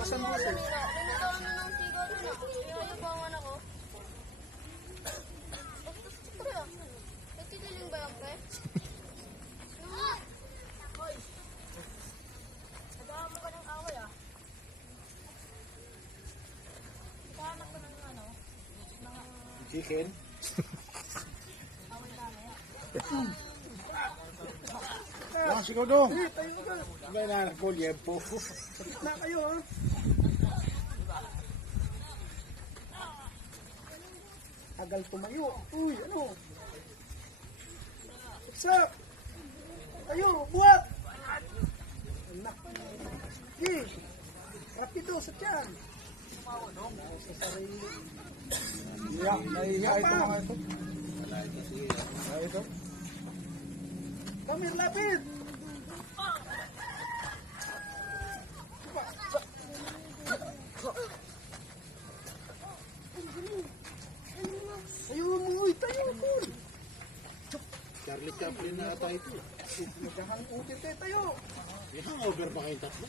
Asan mo siya? Pinagawa na ng sigaw na. Pinagawa ako. Pre, nagtitiling ba yan, pre? Hoy! Nagawa mo ka ng away, ah. Nagawa ko ng ano? Chicken? Away mamaya. Ah, sigaw dong. May nanak ko, liempo. Na kayo ha. Agal tumayo. Uy, ano? Sa! Tayo, buhat! Anak. Eh, rapido sa tiyan. Sa sarili. Nahihiya ito mga ito. Ay, ito. Kami, lapit! Tayo mo, uy, tayo mo. Charlie Chaplin na ata ito. Naghahangutin tayo. Yung hangover pa kayong tatlo?